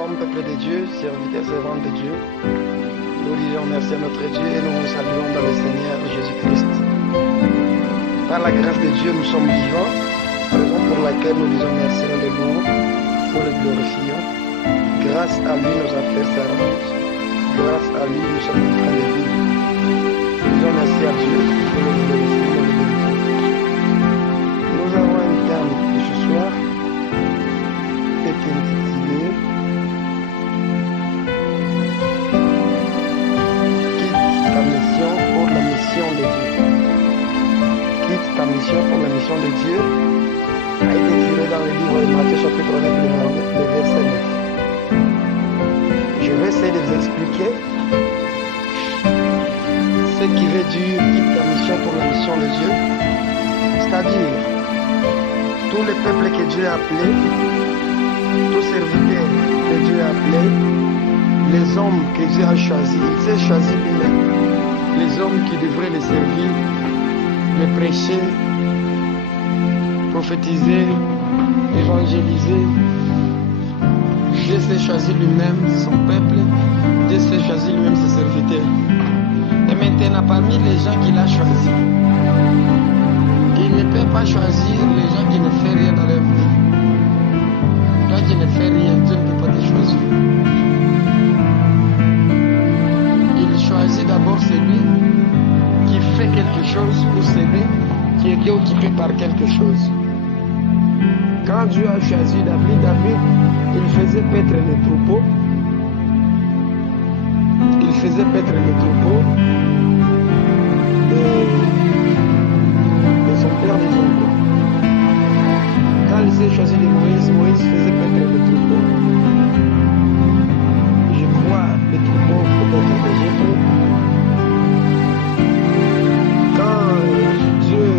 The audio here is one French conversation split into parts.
Shalom, peuple de Dieu, serviteurs et servantes de Dieu. Nous disons merci à notre Dieu et nous vous saluons dans le Seigneur Jésus-Christ. Par la grâce de Dieu, nous sommes vivants, raison pour laquelle nous disons merci, nous le louons, nous le glorifions. Grâce à lui, nos affaires s'arrangent. Grâce à lui, nous sommes en train de vivre. Nous disons merci à Dieu, nous le glorifions, nous le glorifions. Nous avons un terme de ce soir, et intitulé Quitte ta mission pour la mission de Dieu. Quitte ta mission pour la mission de Dieu a été tiré dans le livre de Matthieu chapitre 9, le verset 9. Je vais essayer de vous expliquer ce qui veut dire quitte ta mission pour la mission de Dieu, c'est-à-dire tous les peuples que Dieu a appelés, tous serviteurs que Dieu a appelés, les hommes que Dieu a choisis, il s'est choisi lui-même, les hommes qui devraient les servir, les prêcher, prophétiser, évangéliser. Dieu s'est choisi lui-même son peuple, Dieu s'est choisi lui-même ses serviteurs. Et maintenant, parmi les gens qu'il a choisis, il ne peut pas choisir les gens qui ne font rien dans leur vie. Toi qui ne fais rien, Dieu ne peut pas te choisir. Il choisit d'abord celui qui fait quelque chose pour celui qui était occupé par quelque chose. Quand Dieu a choisi David, il faisait paître les troupeaux. Il faisait paître les troupeaux de son père des oncles. Quand il s'est choisi de Moïse, Moïse faisait paître les troupeaux. Je crois les troupeaux peut-être de Jéthro. Quand Dieu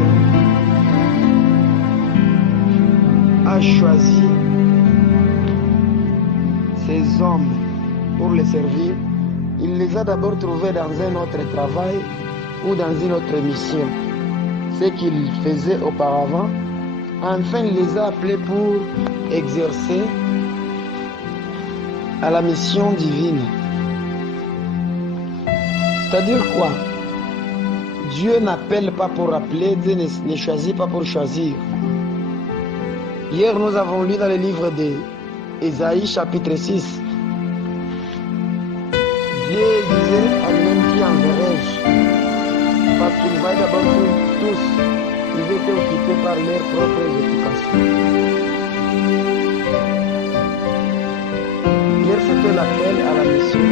a choisi ces hommes pour les servir, il les a d'abord trouvés dans un autre travail ou dans une autre mission. Ce qu'ils faisaient auparavant, enfin il les a appelés pour exercer à la mission divine. C'est-à-dire quoi? Dieu n'appelle pas pour appeler, Dieu ne choisit pas pour choisir. Hier, nous avons lu dans le livre d'Ésaïe, chapitre 6. Dieu disait à lui-même qui enverrai-je? Parce qu'il va d'abord sur tous. Ils étaient occupés par leurs propres occupations. Hier, c'était l'appel à la mission de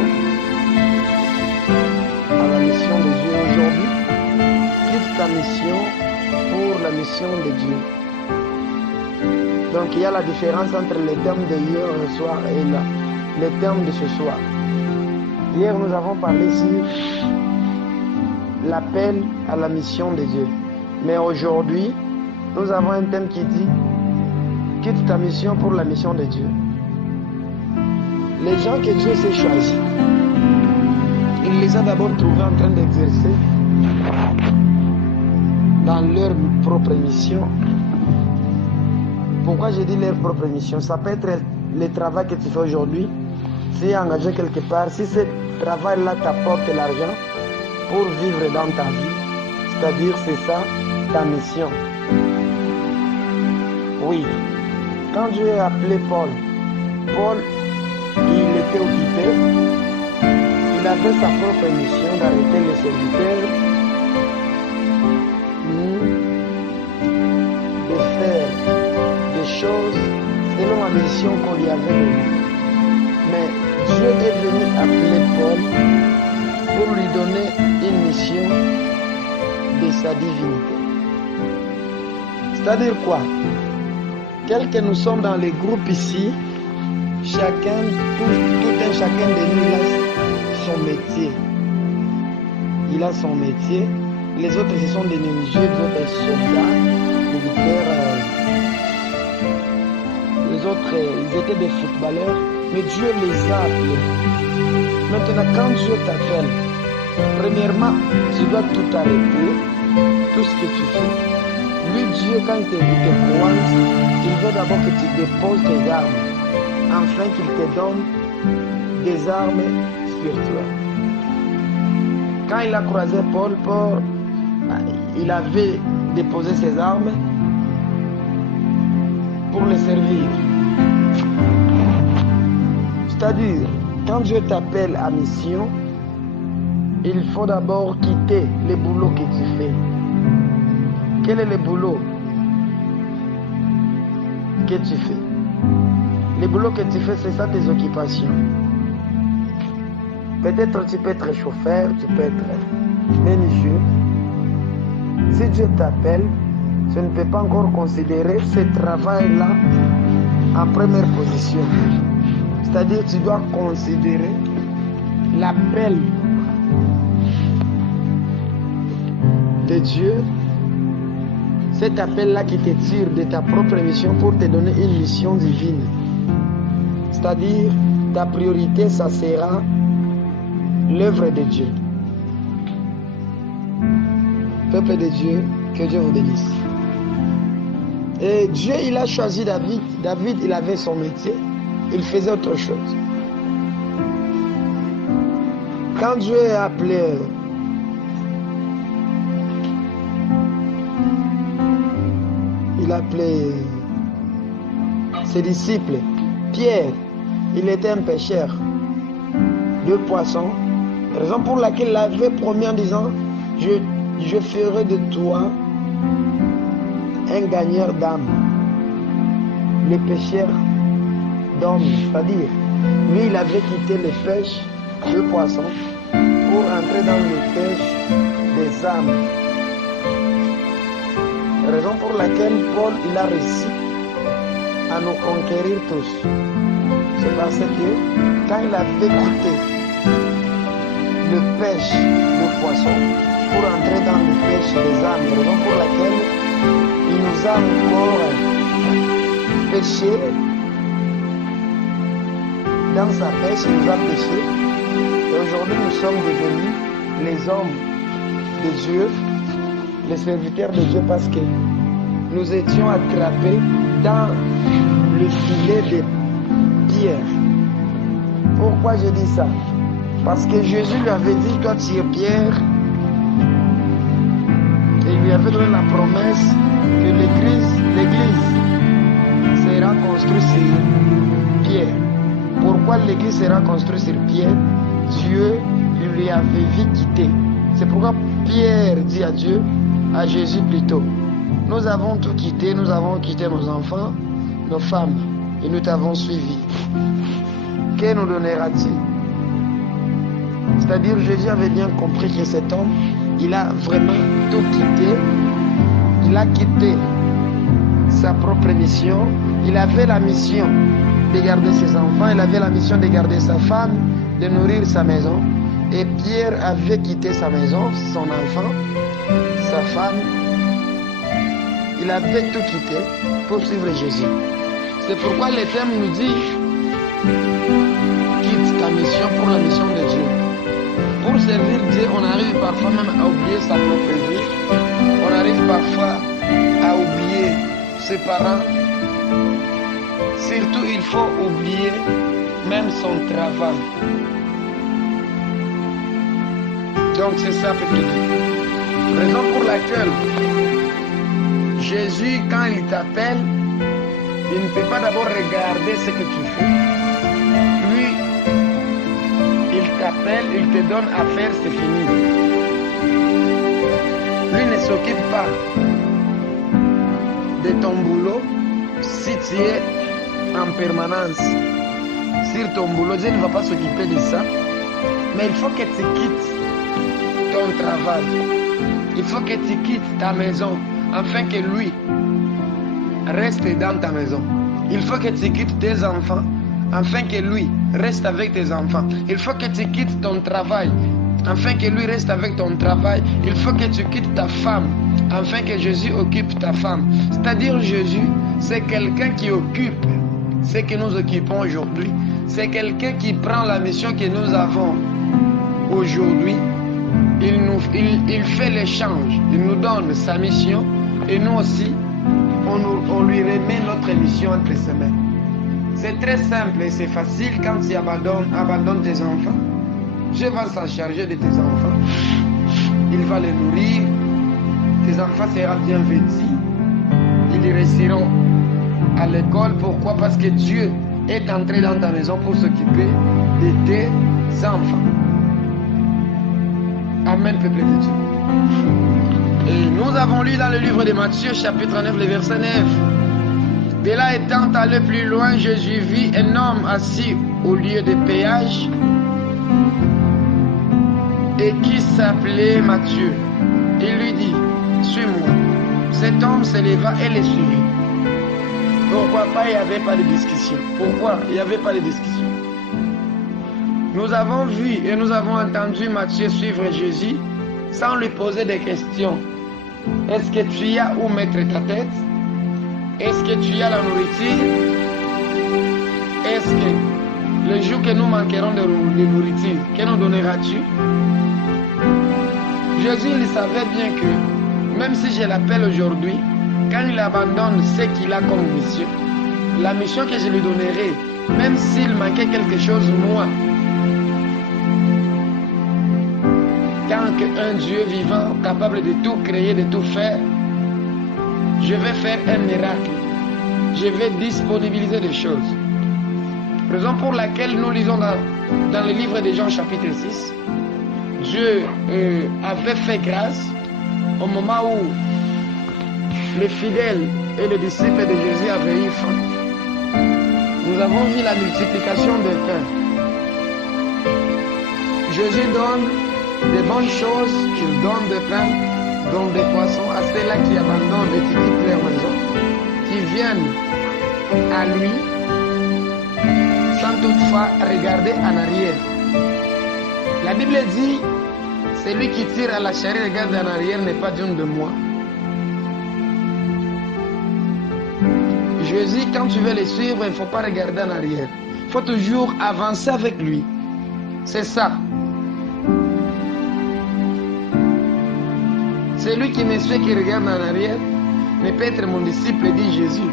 Dieu. Aujourd'hui, quitte ta mission pour la mission de Dieu. Donc il y a la différence entre les termes de hier ce soir et les termes de ce soir. Hier nous avons parlé sur l'appel à la mission de Dieu. Mais aujourd'hui, nous avons un thème qui dit quitte ta mission pour la mission de Dieu. Les gens que Dieu s'est choisis, il les a d'abord trouvés en train d'exercer dans leur propre mission. Pourquoi je dis leur propre mission? Ça peut être le travail que tu fais aujourd'hui. Si tu es engagé quelque part, si ce travail-là t'apporte l'argent pour vivre dans ta vie, c'est-à-dire c'est ça ta mission. Oui. Quand Dieu a appelé Paul, il était occupé. Il avait sa propre mission d'arrêter les serviteurs, de faire des choses selon la mission qu'on lui avait donnée. Mais Dieu est venu appeler Paul pour lui donner une mission de sa divinité. C'est-à-dire quoi? Tel que nous sommes dans les groupes ici, chacun de nous a son métier. Il a son métier. Les autres, ce sont des religieux, les autres soldats, militaires. Les autres, ils étaient des footballeurs, mais Dieu les a appelés. Maintenant, quand Dieu t'appelle, premièrement, tu dois tout arrêter, tout ce que tu fais. Lui, Dieu, quand il te pointe, il veut d'abord que tu déposes tes armes. afin qu'il te donne des armes spirituelles. Quand il a croisé Paul, il avait déposé ses armes pour le servir. C'est-à-dire, quand Dieu t'appelle à mission, il faut d'abord quitter les boulots que tu fais. Quel est le boulot que tu fais? Les boulots que tu fais, c'est ça tes occupations. Peut-être tu peux être chauffeur, tu peux être menuisier. Si Dieu t'appelle, tu ne peux pas encore considérer ce travail-là en première position. C'est-à-dire tu dois considérer l'appel de Dieu, cet appel-là qui te tire de ta propre mission pour te donner une mission divine. C'est-à-dire, ta priorité, ça sera l'œuvre de Dieu. Peuple de Dieu, que Dieu vous bénisse. Et Dieu, il a choisi David. David, il avait son métier. Il faisait autre chose. Quand Dieu a appelé ses disciples, Pierre, il était un pêcheur de poissons, raison pour laquelle il avait promis en disant, je ferai de toi un gagneur d'âme, le pêcheur d'hommes, c'est-à-dire, lui il avait quitté les pêches de poissons pour entrer dans les pêches des âmes. Raison pour laquelle Paul il a réussi à nous conquérir tous. C'est parce que quand il avait quitté le pêche de poissons pour entrer dans le pêche des âmes, raison pour laquelle il nous a encore pêché dans sa pêche, il nous a pêché. Et aujourd'hui nous sommes devenus les hommes de Dieu, les serviteurs de Dieu, parce que nous étions attrapés dans le filet de Pierre. Pourquoi je dis ça? Parce que Jésus lui avait dit, toi tu es Pierre, et il lui avait donné la promesse que l'église sera construite sur Pierre. Pourquoi l'église sera construite sur Pierre? Dieu lui avait vite quitté. C'est pourquoi Pierre dit à Dieu, à Jésus plutôt, nous avons tout quitté, nous avons quitté nos enfants, nos femmes, et nous t'avons suivi. Que nous donnera-t-il? C'est-à-dire, Jésus avait bien compris que cet homme, il a vraiment tout quitté. Il a quitté sa propre mission. Il avait la mission de garder ses enfants. Il avait la mission de garder sa femme, de nourrir sa maison. Et Pierre avait quitté sa maison, son enfant, sa femme. Il avait tout quitté pour suivre Jésus. C'est pourquoi l'Éternel nous dit, quitte ta mission pour la mission de Dieu. Pour servir Dieu, on arrive parfois même à oublier sa propre vie. On arrive parfois à oublier ses parents. Surtout, il faut oublier même son travail. Donc, c'est ça, peuple de Dieu. Raison pour laquelle Jésus, quand il t'appelle, il ne peut pas d'abord regarder ce que tu fais. Lui, il t'appelle, il te donne à faire, c'est fini. Lui ne s'occupe pas de ton boulot si tu es en permanence sur ton boulot. Dieu ne va pas s'occuper de ça. Mais il faut que tu quittes ton travail. Il faut que tu quittes ta maison afin que lui reste dans ta maison. Il faut que tu quittes tes enfants afin que lui reste avec tes enfants. Il faut que tu quittes ton travail afin que lui reste avec ton travail. Il faut que tu quittes ta femme afin que Jésus occupe ta femme. C'est-à-dire Jésus, c'est quelqu'un qui occupe ce que nous occupons aujourd'hui. C'est quelqu'un qui prend la mission que nous avons aujourd'hui. Il fait l'échange. Il nous donne sa mission et nous aussi, on lui remet notre mission entre ses mains. C'est très simple et c'est facile quand tu abandonnes tes enfants. Dieu va s'en charger de tes enfants. Il va les nourrir. Tes enfants seront bien vêtus. Ils réussiront à l'école. Pourquoi? Parce que Dieu est entré dans ta maison pour s'occuper de tes enfants. Amen, peuple de Dieu. Et nous avons lu dans le livre de Matthieu, chapitre 9, le verset 9. De là étant allé plus loin, Jésus vit un homme assis au lieu de péage et qui s'appelait Matthieu. Il lui dit, suis-moi. Cet homme se leva et le suivit. Pourquoi pas? Il n'y avait pas de discussion. Pourquoi? Il n'y avait pas de discussion. Nous avons vu et nous avons entendu Matthieu suivre Jésus sans lui poser des questions. Est-ce que tu as où mettre ta tête? Est-ce que tu as la nourriture? Est-ce que le jour que nous manquerons de nourriture, que nous donneras-tu? Jésus, il savait bien que même si je l'appelle aujourd'hui, quand il abandonne ce qu'il a comme mission, la mission que je lui donnerai, même s'il manquait quelque chose, moi, tant qu'un Dieu vivant, capable de tout créer, de tout faire, je vais faire un miracle. Je vais disponibiliser des choses. Raison pour laquelle nous lisons dans le livre de Jean chapitre 6, Dieu avait fait grâce au moment où les fidèles et les disciples de Jésus avaient eu faim. Nous avons vu la multiplication des pains. Jésus donne des bonnes choses, qu'il donne des pains, donne des poissons à ceux-là qui abandonnent et qui quittent leur maison, qui viennent à lui sans toutefois regarder en arrière. La Bible dit, celui qui tire à la charrue regarde en arrière n'est pas digne de moi. Jésus, quand tu veux le suivre, il ne faut pas regarder en arrière. Il faut toujours avancer avec lui. C'est ça. Celui qui me suit, qui regarde en arrière, ne peut être mon disciple, dit Jésus.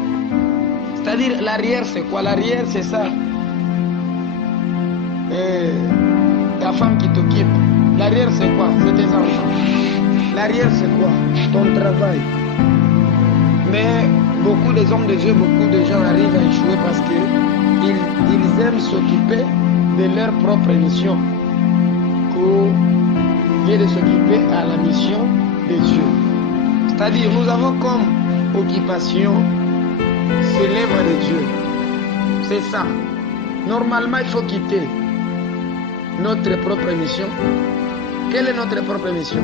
C'est-à-dire, l'arrière, c'est quoi? L'arrière, c'est ça. Ta femme qui t'occupe. L'arrière, c'est quoi? C'est tes enfants. L'arrière, c'est quoi? Ton travail. Mais beaucoup des hommes de Dieu, beaucoup de gens arrivent à échouer parce qu'ils aiment s'occuper de leur propre mission qu'au lieu de s'occuper à la mission de Dieu. C'est-à-dire, nous avons comme occupation c'est l'œuvre de Dieu. C'est ça. Normalement, il faut quitter notre propre mission. Quelle est notre propre mission?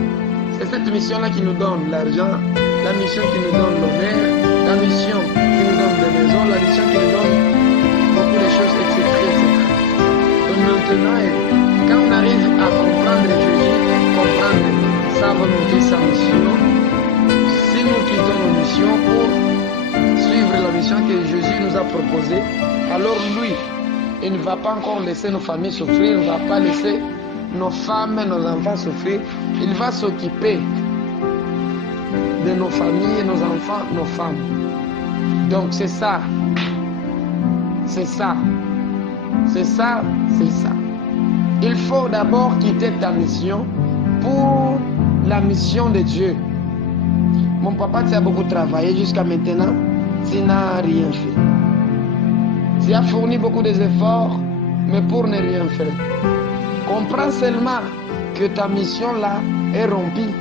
C'est cette mission-là qui nous donne l'argent, la mission qui nous donne l'honneur, la mission qui nous donne des maisons, la mission qui nous donne beaucoup de choses, etc. Donc maintenant, quand on arrive à comprendre Jésus, comprendre sa volonté, sa mission, si nous quittons nos missions pour suivre la mission que Jésus nous a proposée, alors lui, il ne va pas encore laisser nos familles souffrir, il ne va pas laisser nos femmes, nos enfants souffrir. Il va s'occuper de nos familles, nos enfants, nos femmes. Donc c'est ça. C'est ça. C'est ça, c'est ça. Il faut d'abord quitter ta mission pour la mission de Dieu. Mon papa, tu as beaucoup travaillé jusqu'à maintenant, tu n'as rien fait. Tu as fourni beaucoup d'efforts, mais pour ne rien faire. Comprends seulement que ta mission là est rompue.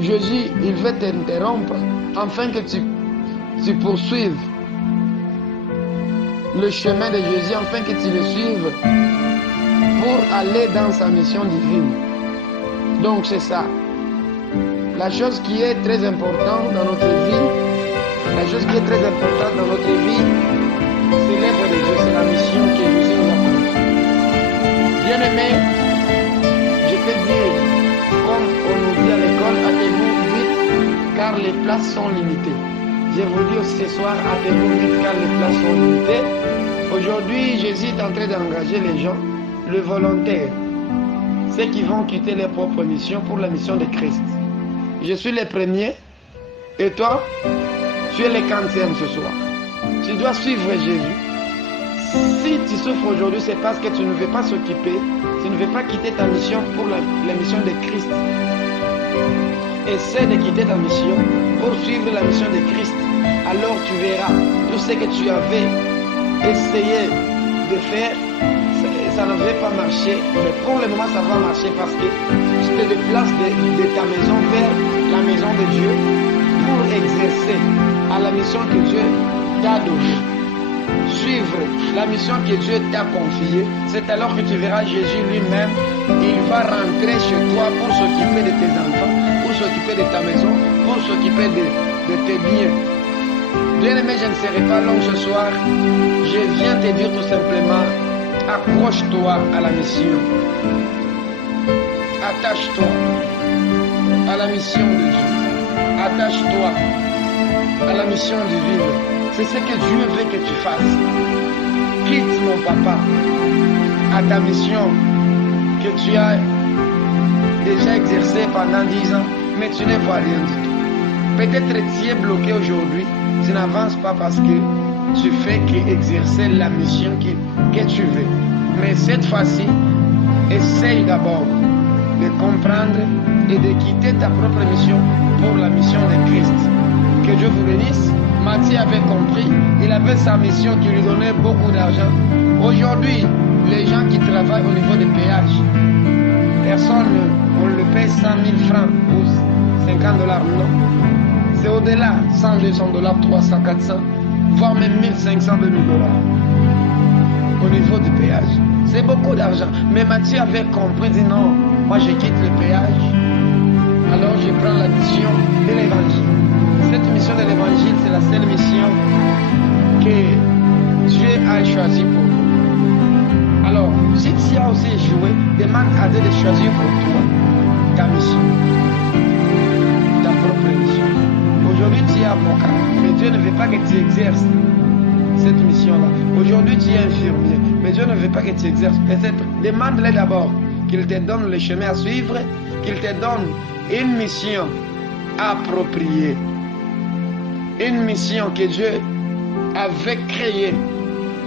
Jésus, il veut t'interrompre afin que tu poursuives le chemin de Jésus, afin que tu le suives pour aller dans sa mission divine. Donc c'est ça. La chose qui est très importante dans notre vie, la chose qui est très importante dans notre vie, c'est l'œuvre de Dieu, c'est la mission que Jésus nous a confiée. Bien-aimé, je peux dire, comme on nous dit à l'école, hâtez-vous vite car les places sont limitées. Je vous dis aussi ce soir, hâtez-vous vite car les places sont limitées. Aujourd'hui, Jésus est en train d'engager les gens, les volontaires, ceux qui vont quitter leur propre mission pour la mission de Christ. Je suis le premier et toi, tu es le 40e ce soir. Tu dois suivre Jésus. Si tu souffres aujourd'hui, c'est parce que tu ne veux pas s'occuper, tu ne veux pas quitter ta mission pour la mission de Christ. Essaie de quitter ta mission pour suivre la mission de Christ. Alors tu verras tout ce que tu avais essayé de faire, ça ne va pas marcher. Mais pour le moment, ça va marcher parce que tu te déplaces de ta maison vers la maison de Dieu pour exercer à la mission que Dieu t'a donnée. Suivre la mission que Dieu t'a confiée, c'est alors que tu verras Jésus lui-même. Il va rentrer chez toi pour s'occuper de tes enfants, pour s'occuper de ta maison, pour s'occuper de tes biens. Bien-aimé, je ne serai pas long ce soir. Je viens te dire tout simplement, accroche-toi à la mission. Attache-toi à la mission de Dieu. Attache-toi à la mission divine. C'est ce que Dieu veut que tu fasses. Quitte, mon papa, à ta mission que tu as déjà exercée pendant 10 ans, mais tu ne vois rien du tout. Peut-être tu es bloqué aujourd'hui, tu n'avances pas parce que tu fais qu'exercer la mission que tu veux. Mais cette fois-ci, essaye d'abord de comprendre et de quitter ta propre mission pour la mission de Christ. Que Dieu vous bénisse. Matthieu avait compris, il avait sa mission qui lui donnait beaucoup d'argent. Aujourd'hui, les gens qui travaillent au niveau des péages, personne, on le paye 100 000 francs ou 50 $, non. C'est au-delà, 100, 200 $, 300, 400, voire même 1500, 2000 $ au niveau du péage. C'est beaucoup d'argent. Mais Matthieu avait compris, dit non, moi je quitte le péage, alors je prends la mission de l'évangile. Cette mission de l'évangile, c'est la seule mission que Dieu a choisie pour nous. Alors, si tu as aussi échoué, demande à Dieu de choisir pour toi ta mission, ta propre mission. Aujourd'hui, tu es avocat, mais Dieu ne veut pas que tu exerces cette mission-là. Aujourd'hui, tu es infirmier, mais Dieu ne veut pas que tu exerces. Peut-être, demande-le d'abord qu'il te donne le chemin à suivre, qu'il te donne une mission appropriée. Une mission que Dieu avait créée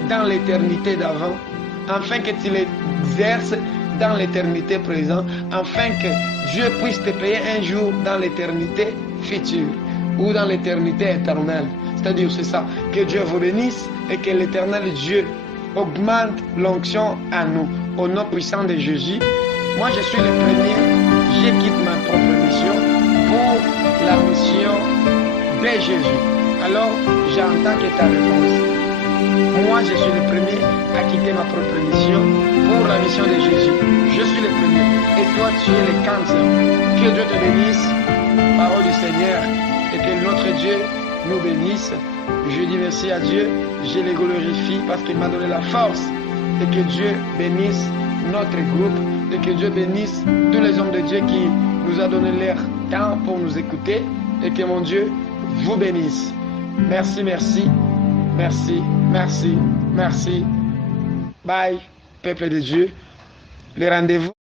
dans l'éternité d'avant, afin que tu l'exerces dans l'éternité présente, afin que Dieu puisse te payer un jour dans l'éternité future ou dans l'éternité éternelle. C'est-à-dire, c'est ça. Que Dieu vous bénisse et que l'éternel Dieu augmente l'onction à nous. Au nom puissant de Jésus, moi je suis le premier, je quitte ma propre mission pour la mission de Jésus. Alors, j'entends que ta réponse. Moi, je suis le premier à quitter ma propre mission pour la mission de Jésus. Je suis le premier. Et toi, tu es le 15e. Que Dieu te bénisse, parole du Seigneur, et que notre Dieu nous bénisse. Je dis merci à Dieu, je le glorifie parce qu'il m'a donné la force. Et que Dieu bénisse notre groupe, et que Dieu bénisse tous les hommes de Dieu qui nous a donné leur temps pour nous écouter, et que mon Dieu vous bénisse. Merci, merci, merci, merci, merci. Bye, peuple de Dieu. Le rendez-vous.